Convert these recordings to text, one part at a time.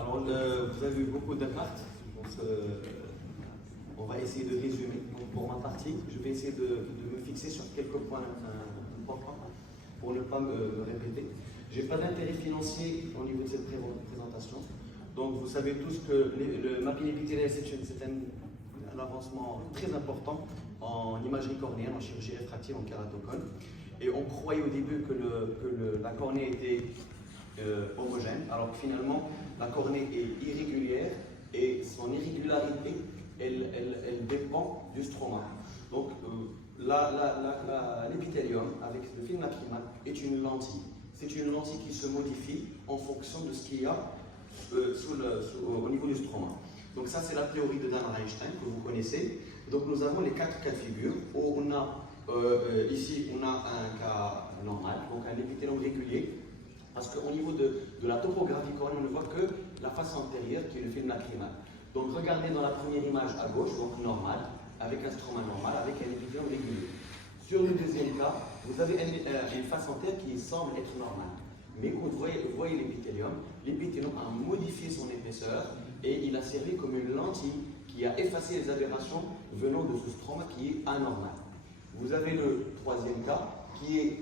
Alors, vous avez eu beaucoup d'impact. On va essayer de résumer. Donc, pour ma partie, je vais essayer de me fixer sur quelques points importants pour ne pas me répéter. Je n'ai pas d'intérêt financier au niveau de cette présentation. Donc, vous savez tous que le mapping épithélial, c'est un avancement très important en imagerie cornéenne, en chirurgie réfractive, en kératocone. Et on croyait au début que la cornée était homogène, alors que finalement, la cornée est irrégulière et son irrégularité, elle dépend du stroma. Donc, l'épithélium, avec le film lacrymal, est une lentille. C'est une lentille qui se modifie en fonction de ce qu'il y a au niveau du stroma. Donc ça, c'est la théorie de Dan Reinstein que vous connaissez. Donc nous avons les 4 cas de figure où on a ici, on a un cas normal, donc un épithélium régulier, parce qu'au niveau de la topographie cornéenne, on ne voit que la face antérieure qui est le film lacrymal. Donc regardez dans la première image à gauche, donc normal, avec un stroma normal, avec un épithélium régulier. Sur le deuxième cas, vous avez une face antérieure qui semble être normale. Mais quand vous voyez l'épithélium a modifié son épaisseur et il a servi comme une lentille qui a effacé les aberrations venant de ce stroma qui est anormal. Vous avez le troisième cas qui est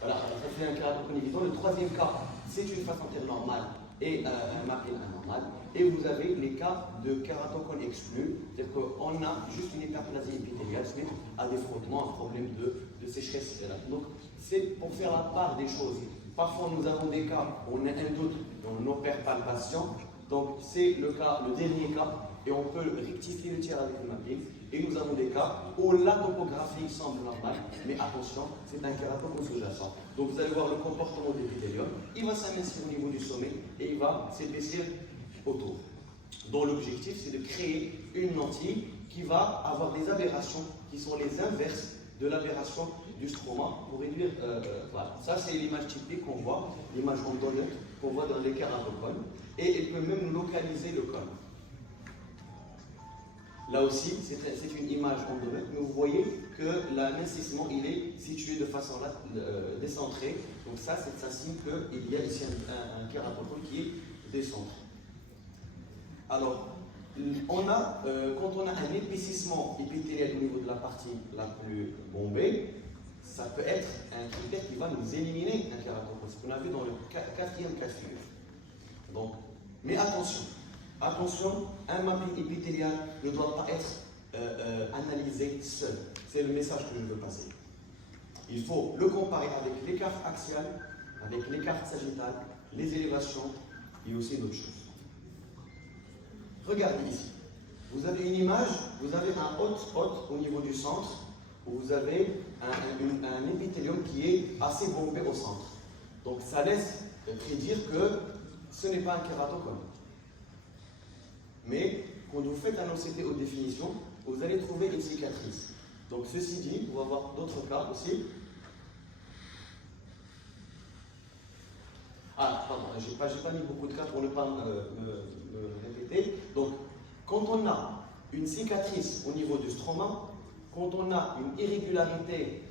voilà, ça fait un kératocone évident. Le troisième cas, c'est une face antérieure normale et un mapping anormal. Et vous avez les cas de kératocone exclu, c'est-à-dire qu'on a juste une hyperplasie épithéliale suite à des frottements, un problème de sécheresse. Donc, c'est pour faire la part des choses. Parfois, nous avons des cas où on a un doute et on n'opère pas le patient. Donc, c'est le dernier cas, et on peut rectifier le tiers avec le mapping. Et nous avons des cas où la topographie semble normale, mais attention, c'est un kératocone sous-jacent. Donc, vous allez voir le comportement de l'épithélium. Il va s'amincir au niveau du sommet et il va s'épaissir autour. Donc, l'objectif, c'est de créer une lentille qui va avoir des aberrations qui sont les inverses de l'aberration du stroma pour réduire. Voilà. Ça, c'est l'image typique qu'on voit, l'image en donut qu'on voit dans les kératocones, et elle peut même localiser le cône. Là aussi, c'est une image en donut, mais vous voyez que l'amincissement, il est situé de façon décentrée. Donc ça signe qu'il y a ici un kératocone qui est décentré. Alors, quand on a un épaississement épithélial au niveau de la partie la plus bombée, ça peut être un critère qui va nous éliminer un kératocone, ce qu'on a vu dans le quatrième cas de figure. Donc, mais attention, un mapping épithélial ne doit pas être analysé seul. C'est le message que je veux passer. Il faut le comparer avec l'écart axial, avec l'écart sagittal, les élévations et aussi d'autres choses. Regardez ici. Vous avez une image, vous avez un hotspot au niveau du centre, où vous avez un épithélium qui est assez bombé au centre. Donc ça laisse prédire que ce n'est pas un kératocone. Mais quand vous faites un OCT haute définition, vous allez trouver une cicatrice. Donc ceci dit, on va voir d'autres cas aussi. Ah, pardon, j'ai pas mis beaucoup de cas pour ne pas me répéter. Donc, quand on a une cicatrice au niveau du stroma, quand on a une irrégularité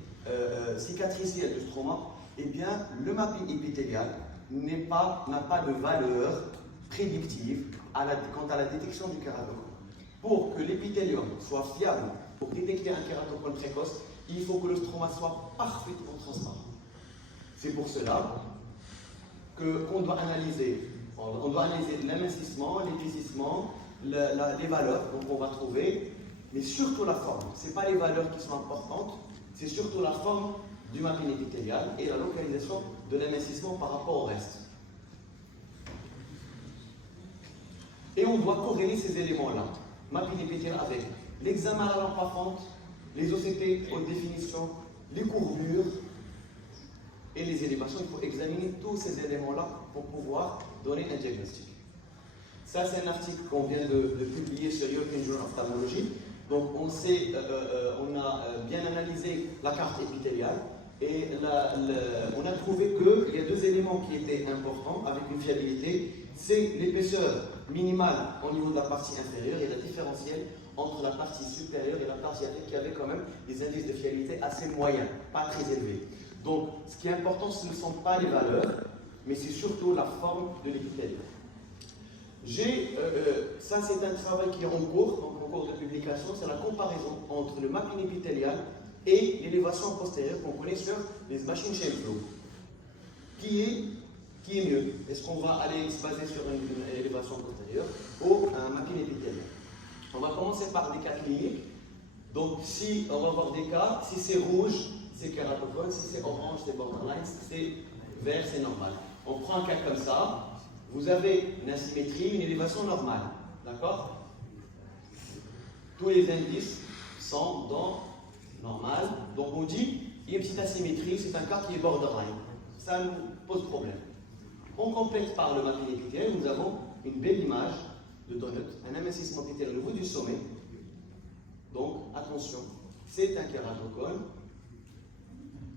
cicatricielle du stroma, eh bien, le mapping épithélial n'a pas de valeur prédictive quant à la détection du kératocone. Pour que l'épithélium soit fiable pour détecter un kératocone précoce, il faut que le stroma soit parfaitement transparent. C'est pour cela qu'on doit analyser l'amincissement, l'épaississement, les valeurs, donc on va trouver, mais surtout la forme. Ce n'est pas les valeurs qui sont importantes, c'est surtout la forme du mapping épithélial et la localisation de l'amincissement par rapport au reste. Et on doit corréler ces éléments-là, mapping épithélial avec l'examen à la lampe passante, les OCT haute définition, les courbures et les élévations. Il faut examiner tous ces éléments-là pour pouvoir donner un diagnostic. Ça, c'est un article qu'on vient de publier sur European Journal of Ophthalmology. Donc, on a bien analysé la carte épithéliale et on a trouvé qu'il y a 2 éléments qui étaient importants avec une fiabilité. C'est l'épaisseur minimale au niveau de la partie inférieure et la différentielle entre la partie supérieure et la partie inférieure qui avait quand même des indices de fiabilité assez moyens, pas très élevés. Donc, ce qui est important, ce ne sont pas les valeurs, mais c'est surtout la forme de l'épithélium. Ça, c'est un travail qui est en cours, donc en cours de publication, c'est la comparaison entre le mapping épithélial et l'élévation postérieure qu'on connaît sur les machines chain flow. Qui est mieux? Est-ce qu'on va aller se baser sur une élévation postérieure ou un mapping épithélial? On va commencer par des cas cliniques. Donc, si on va voir des cas, si c'est rouge, c'est kératocone, si c'est orange, c'est borderline, si c'est vert, c'est normal. On prend un cas comme ça. Vous avez une asymétrie, une élévation normale. D'accord? Tous les indices sont dans normal. Donc on dit, il y a une petite asymétrie, c'est un cas qui est borderline. Ça nous pose problème. On complète par le mapping épithélial, nous avons une belle image de donut, un amincissement épithélial au niveau du sommet. Donc attention, c'est un kératocone.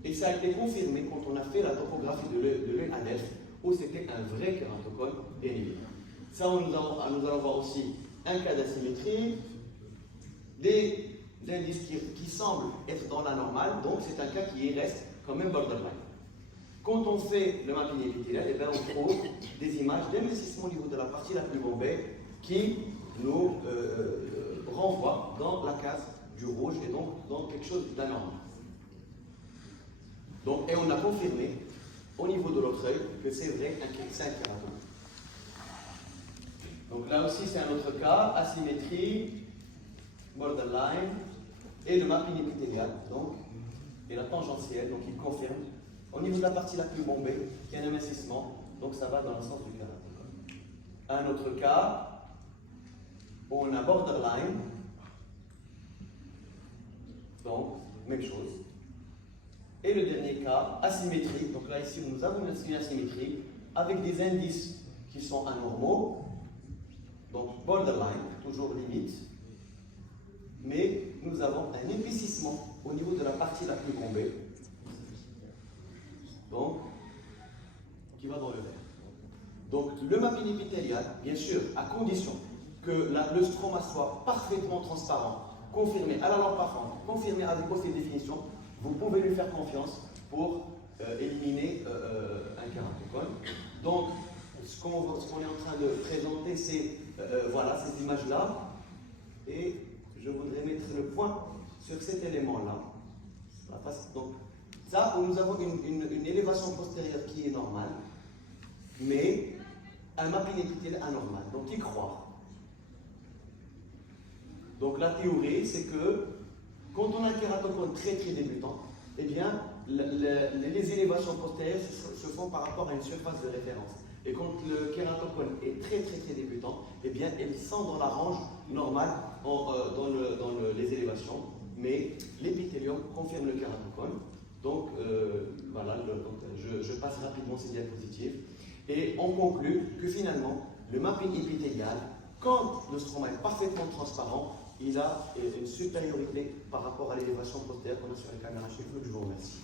Et ça a été confirmé quand on a fait la topographie de l'œil ANF, où c'était un vrai kératocone élevé. Ça, nous allons voir aussi un cas d'asymétrie, des indices qui semblent être dans la normale, donc c'est un cas qui reste quand même borderline. Quand on fait le mapping épithélial, eh bien, on trouve des images d'investissement au niveau de la partie la plus bombée qui nous renvoient dans la case du rouge et donc dans quelque chose d'anormal. Donc, et on a confirmé au niveau de l'autre œil que c'est vrai c'est un kératome. Donc là aussi c'est un autre cas, asymétrie, borderline, et le mapping épithélial, donc, et la tangentielle, donc il confirme au niveau de la partie la plus bombée qu'il y a un amincissement, donc ça va dans le sens du kératome. Un autre cas, où on a borderline, donc même chose. Et le dernier cas, asymétrie. Donc là, ici, nous avons une asymétrie avec des indices qui sont anormaux. Donc borderline, toujours limite. Mais nous avons un épaississement au niveau de la partie la plus bombée. Donc, qui va dans le vert. Donc le mapping épithélial, bien sûr, à condition que le stroma soit parfaitement transparent, confirmé à la lampe parfumée, confirmé avec haute définition, vous pouvez lui faire confiance pour éliminer un kératocone. Donc, ce qu'on est en train de présenter, c'est voilà, ces images-là. Et je voudrais mettre le point sur cet élément-là. Donc, ça, nous avons une élévation postérieure qui est normale, mais un mapping épithélial anormal. Donc, y croire. Donc, la théorie, c'est que quand on a un kératocone très débutant, eh bien, les élévations postérieures se font par rapport à une surface de référence. Et quand le kératocone est très débutant, eh bien, elles sont dans la range normale dans les élévations, mais l'épithélium confirme le kératocone. Donc, voilà, je passe rapidement ces diapositives. Et on conclut que finalement, le mapping épithélial, quand le stroma est parfaitement transparent, il a une supériorité par rapport à l'élévation postérieure qu'on a sur la caméra chez nous. Je vous remercie.